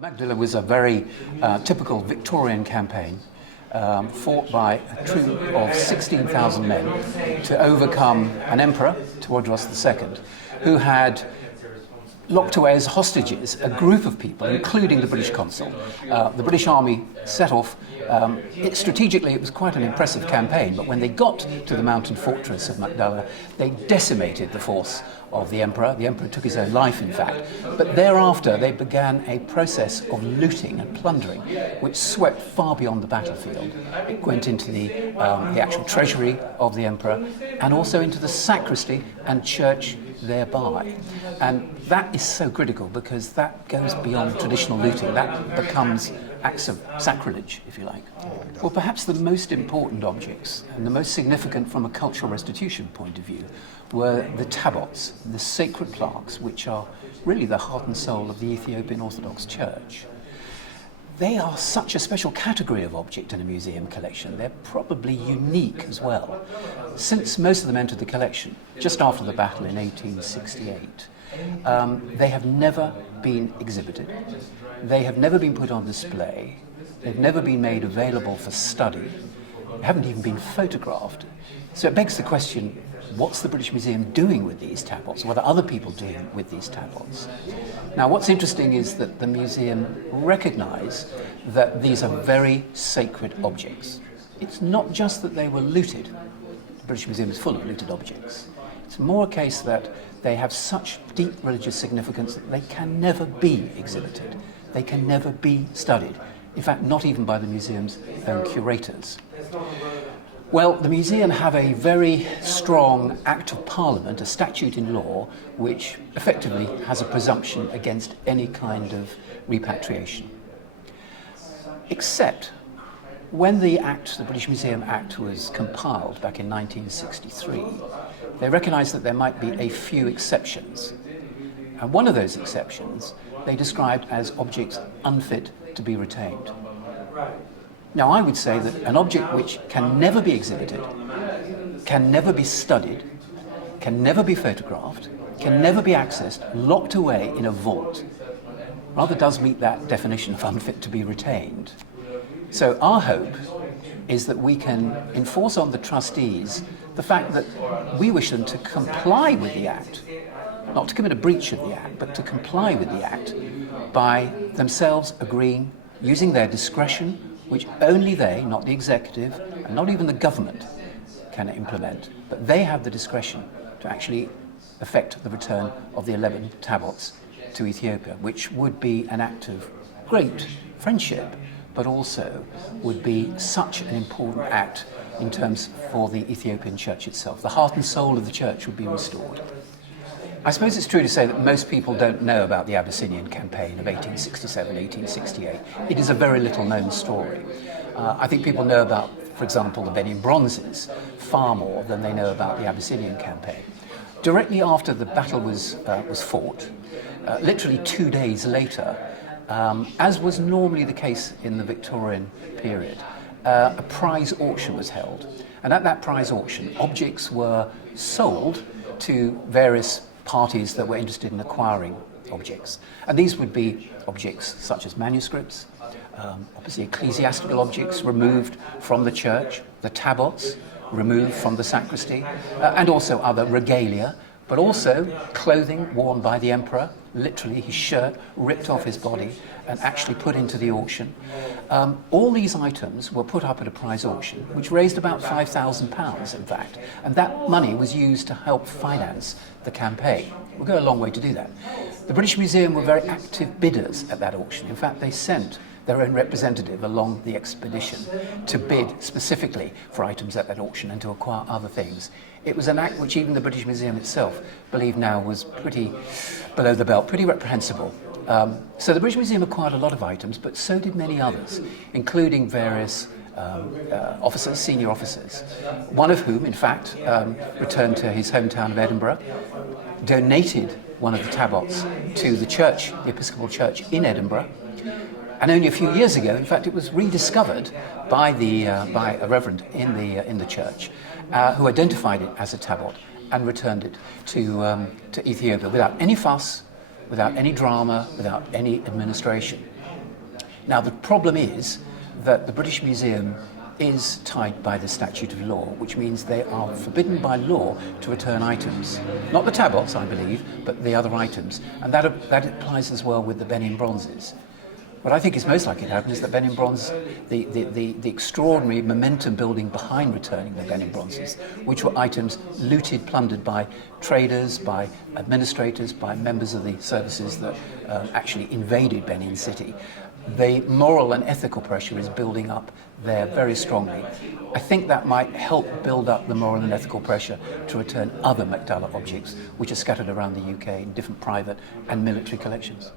Well, Magdala was a very typical Victorian campaign fought by a troop of 16,000 men to overcome an emperor, Tewodros II, who had locked away as hostages a group of people, including the British consul. The British army set off. Strategically, it was quite an impressive campaign, but when they got to the mountain fortress of Magdala, they decimated the force of the emperor. The emperor took his own life, in fact. But thereafter, they began a process of looting and plundering, which swept far beyond the battlefield. It went into the actual treasury of the emperor, and also into the sacristy and church thereby. And that is so critical because that goes beyond traditional looting. That becomes acts of sacrilege, if you like. Well, perhaps the most important objects and the most significant from a cultural restitution point of view were the tabots, the sacred plaques, which are really the heart and soul of the Ethiopian Orthodox Church. They are such a special category of object in a museum collection. They're probably unique as well. Since most of them entered the collection just after the battle in 1868, they have never been exhibited. They have never been put on display. They've never been made available for study. They haven't even been photographed. So it begs the question, what's the British Museum doing with these tablets? What are other people doing with these tablets? Now, what's interesting is that the museum recognise that these are very sacred objects. It's not just that they were looted. The British Museum is full of looted objects. It's more a case that they have such deep religious significance that they can never be exhibited. They can never be studied. In fact, not even by the museum's own curators. Well, the museum have a very strong Act of Parliament, a statute in law, which effectively has a presumption against any kind of repatriation. Except when the British Museum Act was compiled back in 1963, they recognised that there might be a few exceptions. And one of those exceptions they described as objects unfit to be retained. Now, I would say that an object which can never be exhibited, can never be studied, can never be photographed, can never be accessed, locked away in a vault, rather does meet that definition of unfit to be retained. So our hope is that we can enforce on the trustees the fact that we wish them to comply with the Act, not to commit a breach of the Act, but to comply with the Act by themselves agreeing, using their discretion, which only they, not the executive, and not even the government, can implement. But they have the discretion to actually effect the return of the 11 tablets to Ethiopia, which would be an act of great friendship, but also would be such an important act in terms for the Ethiopian church itself. The heart and soul of the church would be restored. I suppose it's true to say that most people don't know about the Abyssinian campaign of 1867, 1868. It is a very little known story. I think people know about, for example, the Benin Bronzes far more than they know about the Abyssinian campaign. Directly after the battle was fought, literally 2 days later, as was normally the case in the Victorian period, a prize auction was held. And at that prize auction, objects were sold to various parties that were interested in acquiring objects. And these would be objects such as manuscripts, obviously ecclesiastical objects removed from the church, the tabots removed from the sacristy, and also other regalia, but also clothing worn by the emperor, literally his shirt ripped off his body and actually put into the auction. All these items were put up at a prize auction, which raised about £5,000, in fact, and that money was used to help finance the campaign. We'll go a long way to do that. The British Museum were very active bidders at that auction. In fact, they sent their own representative along the expedition to bid specifically for items at that auction and to acquire other things. It was an act which even the British Museum itself believed now was pretty below the belt, pretty reprehensible. So the British Museum acquired a lot of items, but so did many others, including various officers, senior officers, one of whom, in fact, returned to his hometown of Edinburgh, donated one of the tabots to the church, the Episcopal Church in Edinburgh, and only a few years ago, in fact, it was rediscovered by a reverend in the church, who identified it as a tabot and returned it to Ethiopia without any fuss, without any drama, without any administration. Now, the problem is that the British Museum is tied by the statute of law, which means they are forbidden by law to return items. Not the tabots, I believe, but the other items. And that applies as well with the Benin bronzes. What I think is most likely to happen is that Benin bronze, the extraordinary momentum building behind returning the Benin bronzes, which were items looted, plundered by traders, by administrators, by members of the services that actually invaded Benin City. The moral and ethical pressure is building up there very strongly. I think that might help build up the moral and ethical pressure to return other Magdala objects which are scattered around the UK in different private and military collections.